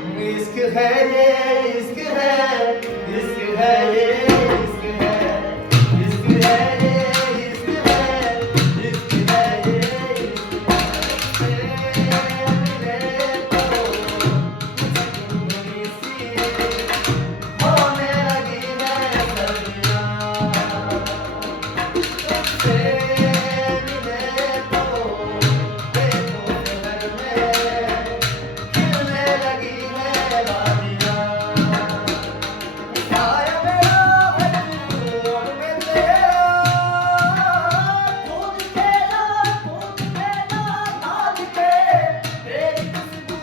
इश्क है ये इश्क है इश्क है ये इश्क है इश्क है ये इश्क है इश्क है ये मिले तो जिंदगी सी होने लगी है सजना तुझसे मिले तो देखो घर में खिलने लगी है वादियाँ साया मेरा भरपूर में तेरा खून तेरा नाच के तेरी खुशबू